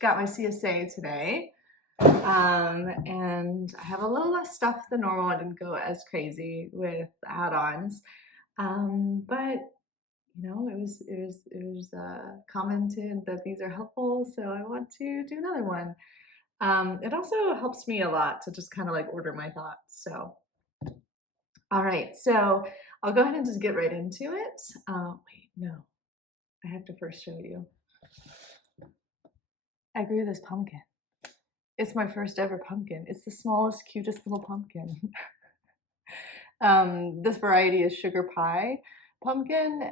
got my CSA today, and I have a little less stuff than normal. I didn't go as crazy with add-ons, but it was commented that these are helpful, so I want to do another one. It also helps me a lot to just kind of like order my thoughts. So, all right, so I'll go ahead and just get right into it. Wait, no, I have to first show you. I grew this pumpkin. It's my first ever pumpkin. It's the smallest, cutest little pumpkin. This variety is sugar pie pumpkin,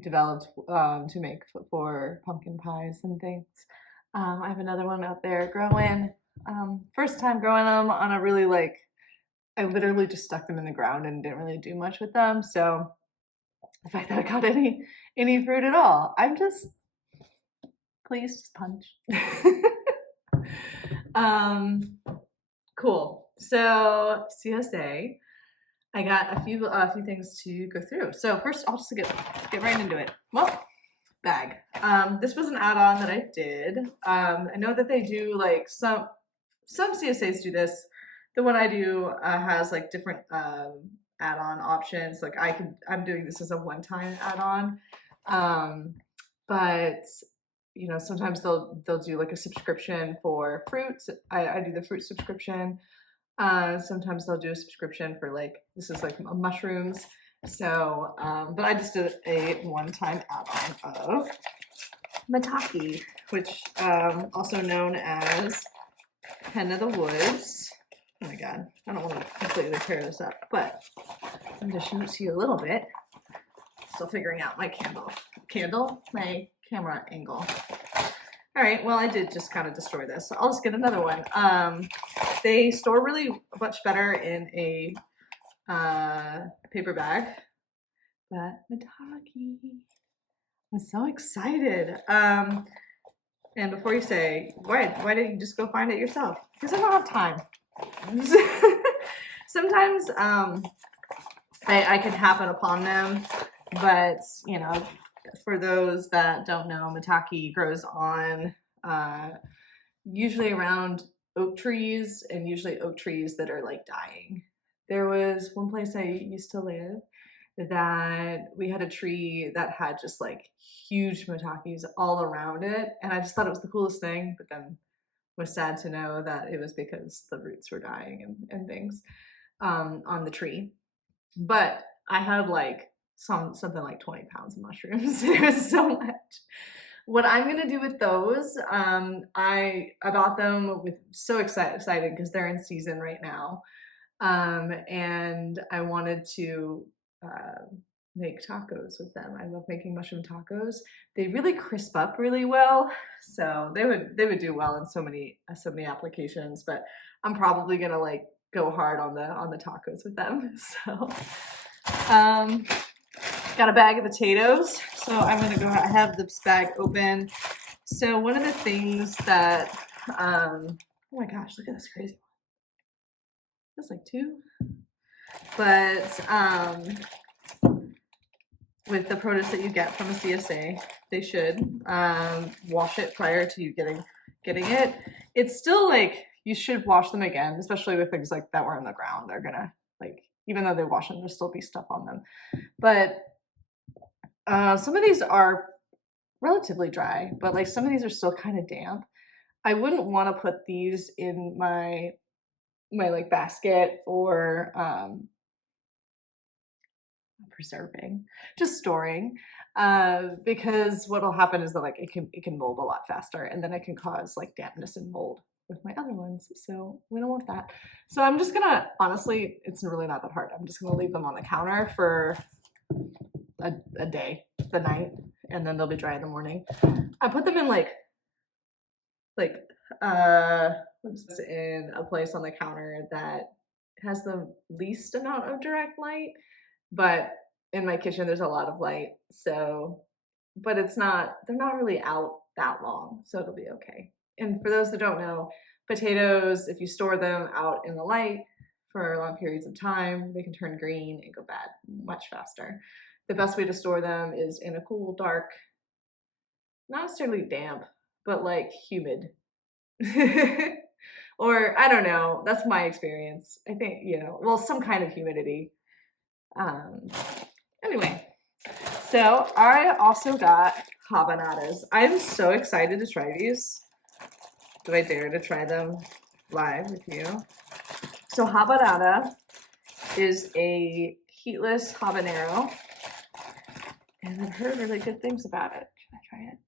developed to make for pumpkin pies and things. I have another one out there growing. First time growing them on a really I literally just stuck them in the ground and didn't really do much with them. So the fact that I got any fruit at all, I'm just pleased as punch. Cool. So CSA, I got a few things to go through. So first, I'll just get right into it. Well, bag. This was an add-on that I did. I know that they do like some CSAs do this. The one I do has like different add-on options. Like I'm doing this as a one-time add-on, but sometimes they'll do like a subscription for fruits. I do the fruit subscription. Sometimes they'll do a subscription for this is like mushrooms. So, but I just did a one-time add-on of maitake, which also known as hen of the woods. Oh my god, I don't want to completely tear this up, but I'm just showing it to you a little bit. Still figuring out my my camera angle. All right, well, I did just kind of destroy this, so I'll just get another one. They store really much better in a paper bag. But maitake, I'm so excited. And before you say, why didn't you just go find it yourself? Because I don't have time. Sometimes I can happen upon them, but for those that don't know, maitake grows on usually around oak trees, and usually oak trees that are like dying. There was one place I used to live that we had a tree that had just like huge maitakes all around it, and I just thought it was the coolest thing, but then was sad to know that it was because the roots were dying and things on the tree. But I had like something like 20 pounds of mushrooms. It was so much. What I'm gonna do with those, I bought them with so excited because they're in season right now, and I wanted to make tacos with them. I love making mushroom tacos. They really crisp up really well, so they would do well in so many applications. But I'm probably gonna like go hard on the tacos with them. So got a bag of potatoes. So I'm gonna go. I have this bag open. So one of the things that oh my gosh, look at this crazy one. That's like two. But with the produce that you get from a CSA, they should wash it prior to you getting it. It's still like you should wash them again, especially with things like that were in the ground. They're gonna even though they wash them, there'll still be stuff on them. But some of these are relatively dry, but like some of these are still kind of damp. I wouldn't want to put these in my like basket or preserving, just storing, because what'll happen is that like it can mold a lot faster, and then it can cause like dampness and mold with my other ones. So we don't want that. So I'm just gonna, honestly, it's really not that hard. I'm just gonna leave them on the counter for a day, the night, and then they'll be dry in the morning. I put them in what's in a place on the counter that has the least amount of direct light, but in my kitchen there's a lot of light, so but they're not really out that long, so it'll be okay. And for those that don't know, potatoes, if you store them out in the light for long periods of time, they can turn green and go bad much faster. The best way to store them is in a cool, dark, not necessarily damp, but like humid. Or I don't know, that's my experience. I think, you know, well, some kind of humidity. Um, anyway, so I also got habanadas. I'm so excited to try these. Do I dare to try them live with you? So habanada is a heatless habanero, and I've heard really good things about it. Can I try it?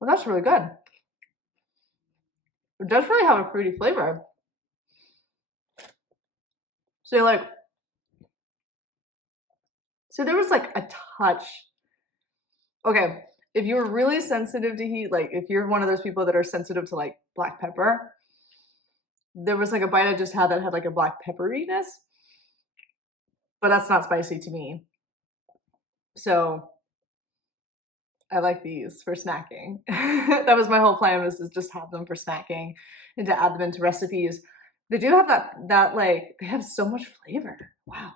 Well, that's really good. It does really have a fruity flavor. So like, so there was like a touch. Okay, if you're really sensitive to heat, like if you're one of those people that are sensitive to like black pepper, there was like a bite I just had that had like a black pepperiness, but that's not spicy to me. So I like these for snacking. That was my whole plan, was to just have them for snacking and to add them into recipes. They do have that like, they have so much flavor. Wow.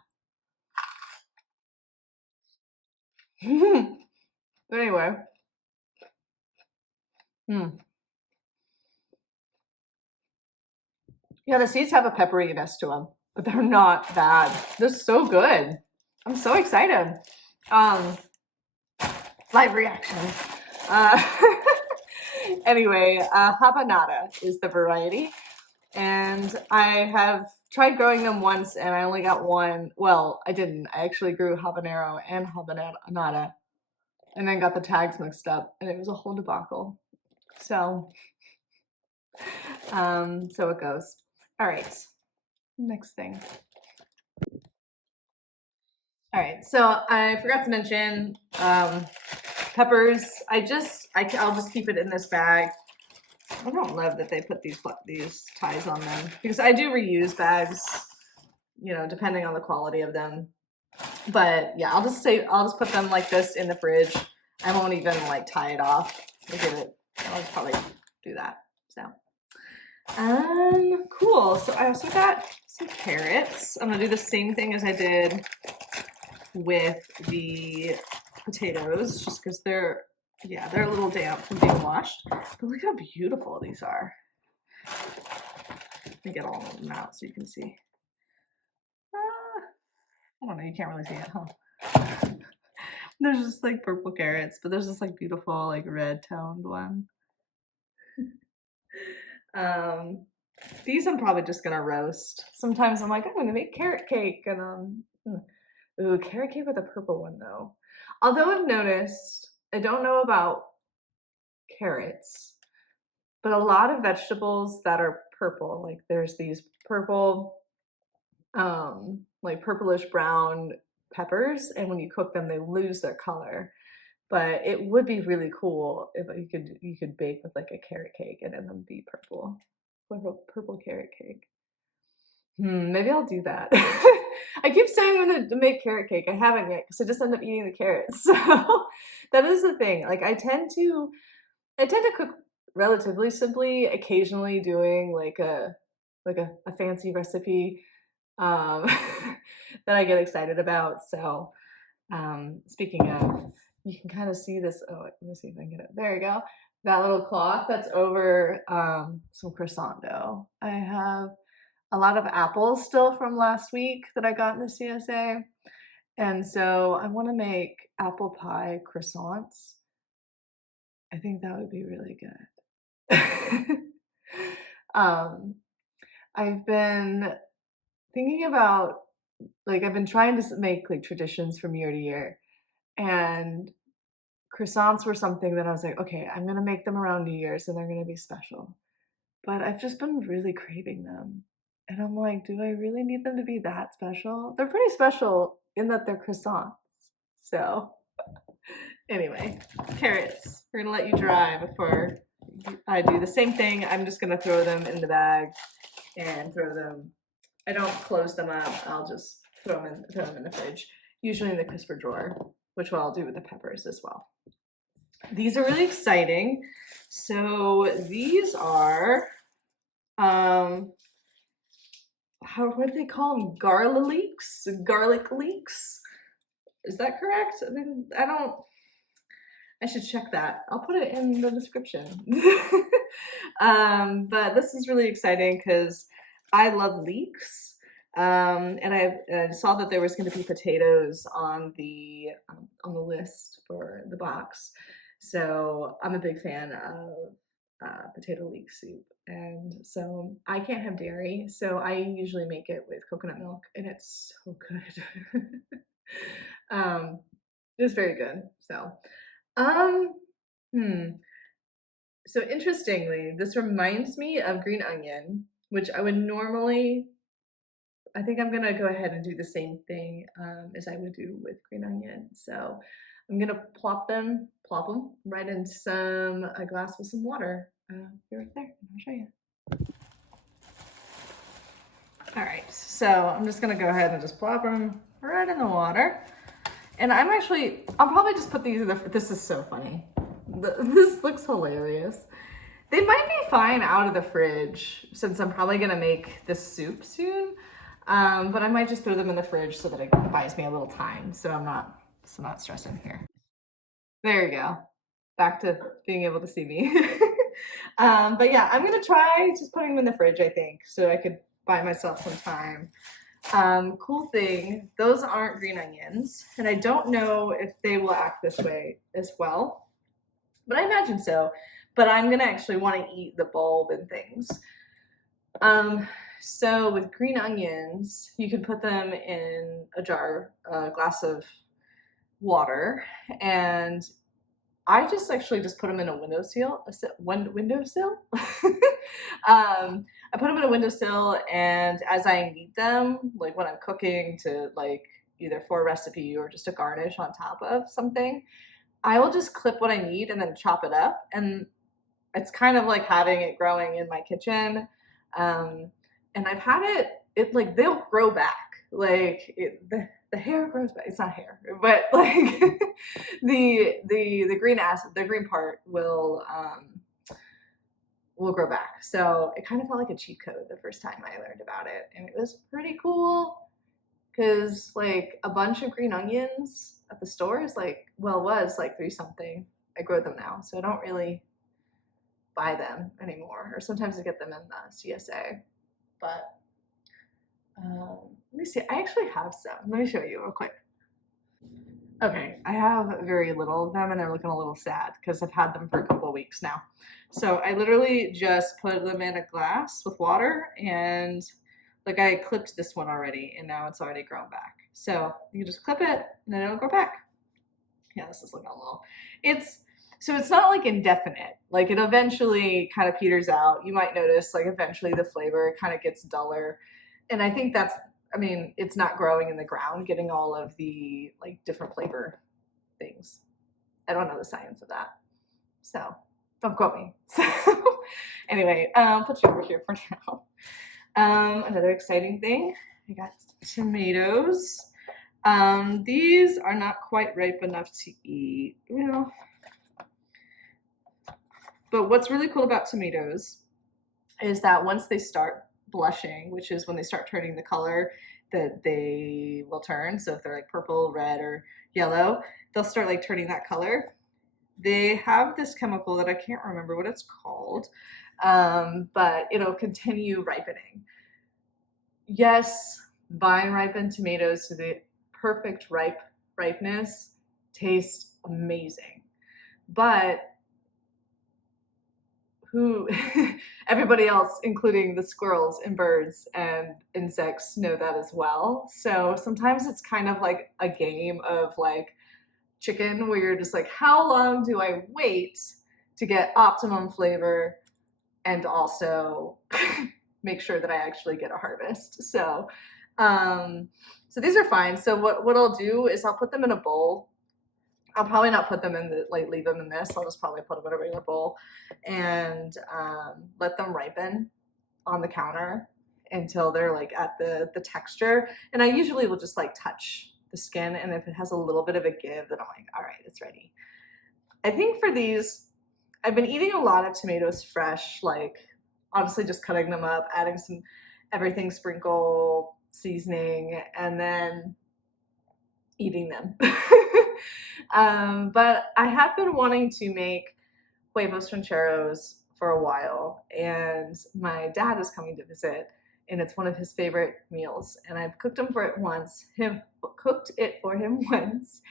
But anyway, yeah, the seeds have a pepperiness to them, but they're not bad. They're so good. I'm so excited. Um, live reaction. Uh, anyway, habanada is the variety, and I have tried growing them once, and I only got one. Well, I didn't. I actually grew habanero and habanada, and then got the tags mixed up, and it was a whole debacle. So, so it goes. All right, next thing. All right, so I forgot to mention peppers. I'll just keep it in this bag. I don't love that they put these ties on them, because I do reuse bags, you know, depending on the quality of them. But yeah, I'll just put them like this in the fridge. I won't even like tie it off. I'll just probably do that. So cool. So I also got some carrots. I'm gonna do the same thing as I did with the potatoes, just because they're a little damp from being washed. But look how beautiful these are. Let me get all of them out so you can see. I don't know, you can't really see it, huh? There's just like purple carrots, but there's this like beautiful like red toned one. These I'm probably just gonna roast. Sometimes I'm like, I'm gonna make carrot cake, and ooh, carrot cake with a purple one though. Although I've noticed, I don't know about carrots, but a lot of vegetables that are purple, like there's these purple, like purplish brown peppers, and when you cook them, they lose their color. But it would be really cool if you could bake with like a carrot cake and then be purple, purple carrot cake. Maybe I'll do that. I keep saying I'm gonna make carrot cake. I haven't yet because I just end up eating the carrots. So that is the thing. Like I tend to cook relatively simply, occasionally doing like a fancy recipe that I get excited about. So speaking of, you can kind of see this. Oh, let me see if I can get it. There you go. That little cloth that's over some croissant dough. I have a lot of apples still from last week that I got in the CSA. And so I want to make apple pie croissants. I think that would be really good. I've been thinking about, like, I've been trying to make like traditions from year to year. And croissants were something that I was like, okay, I'm going to make them around New Year's and they're going to be special. But I've just been really craving them. And I'm like, do I really need them to be that special? They're pretty special in that they're croissants. So anyway, carrots. We're gonna let you dry before I do the same thing. I'm just gonna throw them in the bag and throw them. I don't close them up. I'll just throw them in the fridge, usually in the crisper drawer, which I'll do with the peppers as well. These are really exciting. So these are Um, what do they call them? Garlic-leeks? Garlic-leeks? Is that correct? I mean, I should check that. I'll put it in the description. But this is really exciting because I love leeks. And I saw that there was going to be potatoes on the list for the box. So I'm a big fan of potato leek soup. And so I can't have dairy, so I usually make it with coconut milk, and it's so good. um, it's very good. So, um, hmm. So interestingly, this reminds me of green onion, which I would normally, I think I'm gonna go ahead and do the same thing as I would do with green onion. So I'm gonna plop them right in a glass with some water. Be right there, I'll show you. All right, so I'm just gonna go ahead and just plop them right in the water. And I'll probably just put these in this is so funny. This looks hilarious. They might be fine out of the fridge since I'm probably gonna make this soup soon. But I might just throw them in the fridge so that it buys me a little time. So I'm not stressing here. There you go. Back to being able to see me. But yeah, I'm gonna try just putting them in the fridge, I think, so I could buy myself some time. Cool thing, those aren't green onions, and I don't know if they will act this way as well, but I imagine so. But I'm gonna actually want to eat the bulb and things. So with green onions, you can put them in a jar, a glass of water, and I just actually just put them in a windowsill. Windowsill. I put them in a windowsill, and as I need them, like when I'm cooking to like either for a recipe or just a garnish on top of something, I will just clip what I need and then chop it up. And it's kind of like having it growing in my kitchen. And I've had it like they'll grow back. Like the hair grows back. It's not hair, but like the green part will grow back. So it kind of felt like a cheat code the first time I learned about it, and it was pretty cool because like a bunch of green onions at the store is like was like 3 something. I grow them now, so I don't really buy them anymore, or sometimes I get them in the CSA. But let me see. I actually have some. Let me show you real quick. Okay, I have very little of them, and they're looking a little sad because I've had them for a couple of weeks now. So I literally just put them in a glass with water, and like I clipped this one already, and now it's already grown back. So you can just clip it, and then it'll grow back. Yeah, this is looking a little. It's not like indefinite. Like it eventually kind of peters out. You might notice like eventually the flavor kind of gets duller, and I think it's not growing in the ground, getting all of the like different flavor things. I don't know the science of that, so don't quote me. So anyway, put you over here for now. Another exciting thing, I got tomatoes. These are not quite ripe enough to eat, but what's really cool about tomatoes is that once they start blushing, which is when they start turning the color that they will turn, so if they're like purple, red, or yellow, they'll start like turning that color. They have this chemical that I can't remember what it's called, but it'll continue ripening. Yes, vine ripened tomatoes to the perfect ripeness taste amazing, but who everybody else, including the squirrels and birds and insects, know that as well. So sometimes it's kind of like a game of like chicken where you're just like, how long do I wait to get optimum flavor and also make sure that I actually get a harvest? So so these are fine. So what I'll do is I'll put them in a bowl. I'll probably not put them in leave them in this. I'll just probably put them in a regular bowl and let them ripen on the counter until they're like at the texture. And I usually will just like touch the skin, and if it has a little bit of a give, then I'm like, all right, it's ready. I think for these, I've been eating a lot of tomatoes fresh, like honestly just cutting them up, adding some everything sprinkle seasoning, and then eating them. But I have been wanting to make huevos rancheros for a while, and my dad is coming to visit, and it's one of his favorite meals. And I've cooked him for it once. Him cooked it for him once,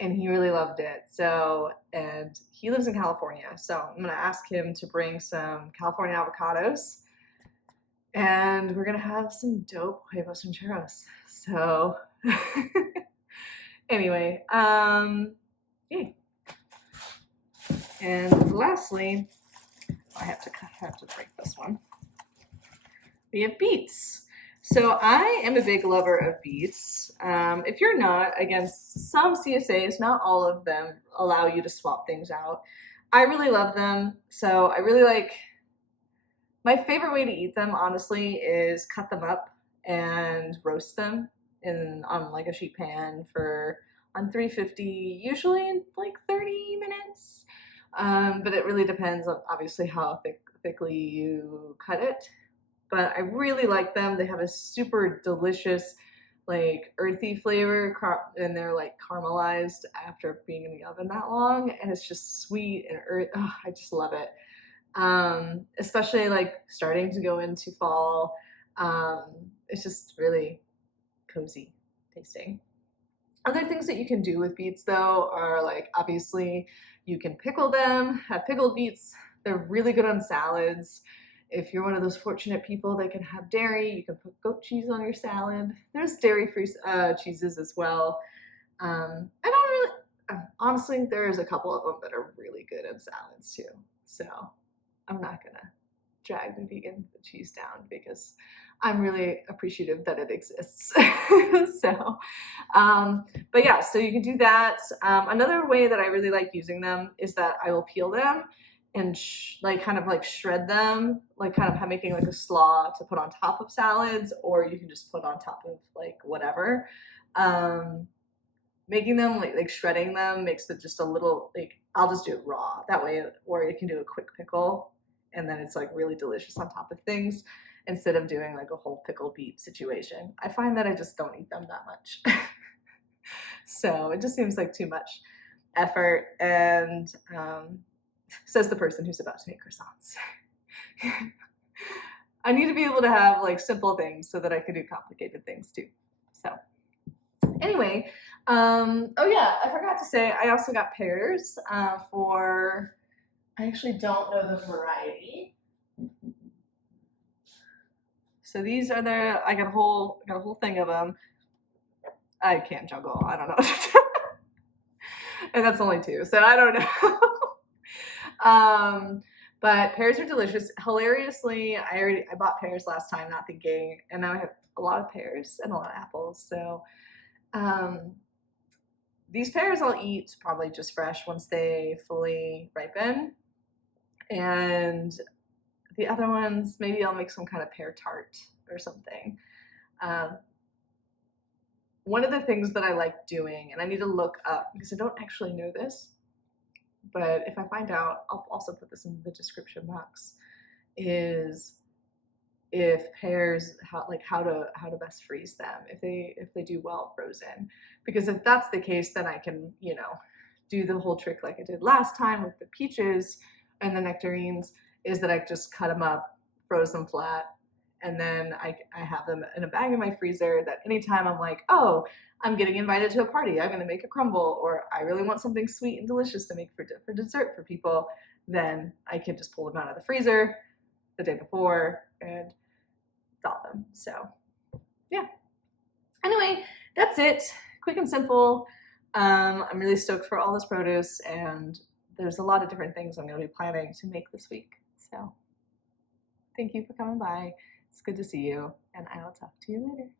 and he really loved it. So, and he lives in California, so I'm gonna ask him to bring some California avocados, and we're gonna have some dope huevos rancheros. So, anyway, yeah. And lastly, I have to break this one. We have beets. So I am a big lover of beets. If you're not, again, some CSAs, not all of them, allow you to swap things out. I really love them. So I really like, my favorite way to eat them, honestly, is cut them up and roast them on like a sheet pan on 350, usually in like 30 minutes. But it really depends on obviously how thickly you cut it. But I really like them. They have a super delicious, like earthy flavor, and they're like caramelized after being in the oven that long, and it's just sweet and earthy. Oh, I just love it. Especially like starting to go into fall. It's just really cozy tasting. Other things that you can do with beets though are like, obviously you can pickle them, have pickled beets. They're really good on salads. If you're one of those fortunate people that can have dairy, you can put goat cheese on your salad. There's dairy-free cheeses as well. I don't really, honestly, there's a couple of them that are really good in salads too. So I'm not gonna drag the vegan cheese down because I'm really appreciative that it exists. So, but yeah, so you can do that. Another way that I really like using them is that I will peel them and like kind of like shred them, like kind of making like a slaw to put on top of salads, or you can just put on top of like whatever. Making them like shredding them makes it just a little like, I'll just do it raw that way, or you can do a quick pickle and then it's like really delicious on top of things instead of doing like a whole pickled beet situation. I find that I just don't eat them that much. So it just seems like too much effort, and says the person who's about to make croissants. I need to be able to have like simple things so that I can do complicated things too. So anyway, oh yeah, I forgot to say, I also got pears for, I actually don't know the variety. So these are I got a whole thing of them. I can't juggle, I don't know. And that's only 2, so I don't know. But pears are delicious. Hilariously, I bought pears last time, not thinking, and now I have a lot of pears and a lot of apples. So these pears I'll eat probably just fresh once they fully ripen. And the other ones, maybe I'll make some kind of pear tart or something. One of the things that I like doing, and I need to look up because I don't actually know this, but if I find out, I'll also put this in the description box, is if pears, how to best freeze them if they do well frozen. Because if that's the case, then I can, you know, do the whole trick like I did last time with the peaches and the nectarines, is that I just cut them up, froze them flat, and then I have them in a bag in my freezer that anytime I'm like, oh, I'm getting invited to a party, I'm gonna make a crumble, or I really want something sweet and delicious to make for dessert for people, then I can just pull them out of the freezer the day before and thaw them. So yeah. Anyway, that's it. Quick and simple. I'm really stoked for all this produce, and there's a lot of different things I'm gonna be planning to make this week. So thank you for coming by. It's good to see you, and I will talk to you later.